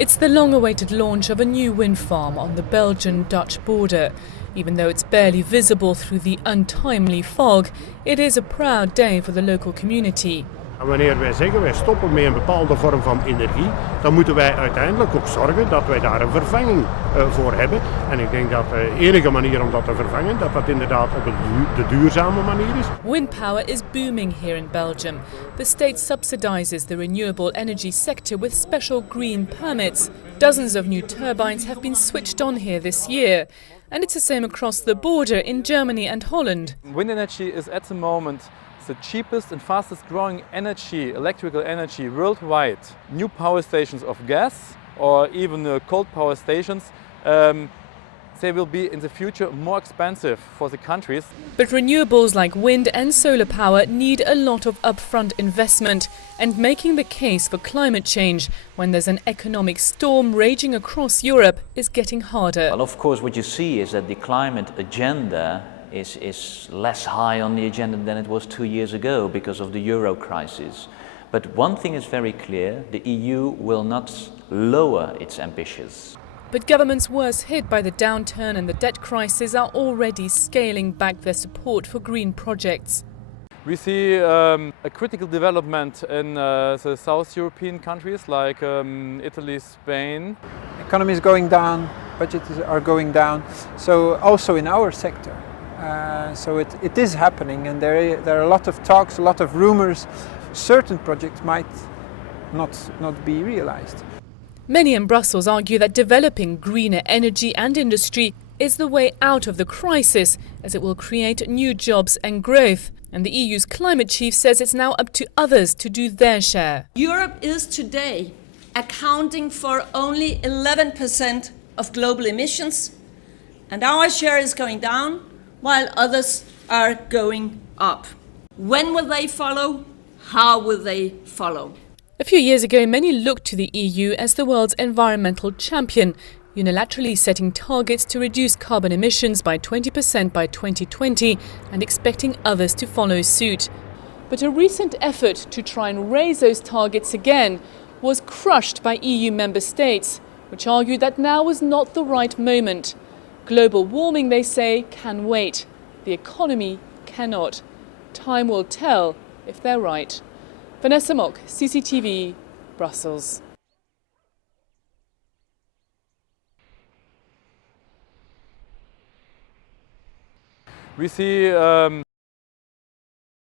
It's the long-awaited launch of a new wind farm on the Belgian-Dutch border. Even though it's barely visible through the untimely fog, it is a proud day for the local community. Wanneer wij zeggen wij stoppen met een bepaalde vorm van energie, dan moeten wij uiteindelijk ook zorgen dat wij daar een vervanging voor hebben. En ik denk dat de enige manier om dat te vervangen, dat inderdaad op de duurzame manier is. Wind power is booming here in Belgium. The state subsidizes the renewable energy sector with special green permits. Dozens of new turbines have been switched on here this year. And it's the same across the border in Germany and Holland. Wind energy is at the moment the cheapest and fastest growing energy, electrical energy worldwide. New power stations of gas or even cold power stations, they will be in the future more expensive for the countries. But renewables like wind and solar power need a lot of upfront investment, and making the case for climate change when there's an economic storm raging across Europe is getting harder. Well, of course, what you see is that the climate agenda is less high on the agenda than it was 2 years ago because of the euro crisis. But one thing is very clear, the EU will not lower its ambitions. But governments worst hit by the downturn and the debt crisis are already scaling back their support for green projects. We see a critical development in the South European countries like Italy, Spain. Economy is going down, budgets are going down, so also in our sector. So it is happening, and there are a lot of talks, a lot of rumors. Certain projects might not be realized. Many in Brussels argue that developing greener energy and industry is the way out of the crisis, as it will create new jobs and growth. And the EU's climate chief says it's now up to others to do their share. Europe is today accounting for only 11% of global emissions, and our share is going down while others are going up. When will they follow? How will they follow? A few years ago, many looked to the EU as the world's environmental champion, unilaterally setting targets to reduce carbon emissions by 20% by 2020 and expecting others to follow suit. But a recent effort to try and raise those targets again was crushed by EU member states, which argued that now was not the right moment. Global warming, they say, can wait. The economy cannot. Time will tell if they're right. Vanessa Mock, CCTV, Brussels. We see